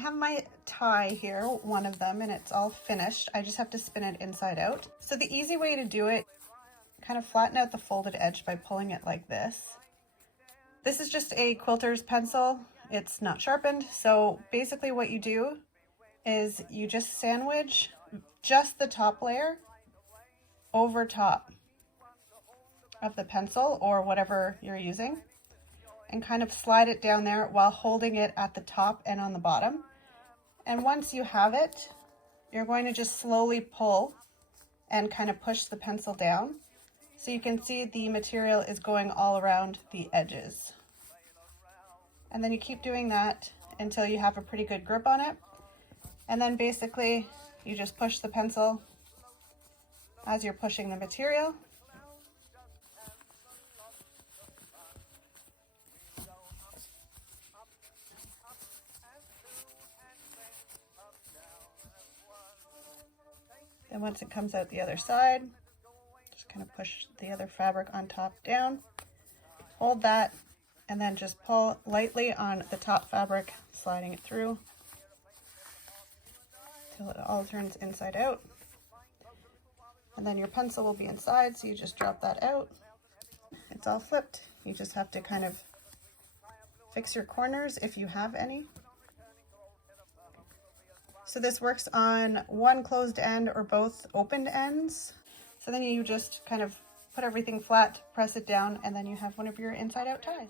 have my tie here, one of them, and it's all finished. I just have to spin it inside out. So the easy way to do it, kind of flatten out the folded edge by pulling it like this. This is just a quilter's pencil. It's not sharpened. So basically what you do is you just sandwich just the top layer over top of the pencil or whatever you're using, and kind of slide it down there while holding it at the top and on the bottom. And once you have it, you're going to just slowly pull and kind of push the pencil down. So you can see the material is going all around the edges. And then you keep doing that until you have a pretty good grip on it. And then basically you just push the pencil as you're pushing the material. Then once it comes out the other side, just kind of push the other fabric on top down, hold that, and then just pull lightly on the top fabric, sliding it through till it all turns inside out. And then your pencil will be inside, so you just drop that out. It's all flipped. You just have to kind of fix your corners if you have any. So this works on one closed end or both opened ends. So then you just kind of put everything flat, press it down, and then you have one of your inside out ties.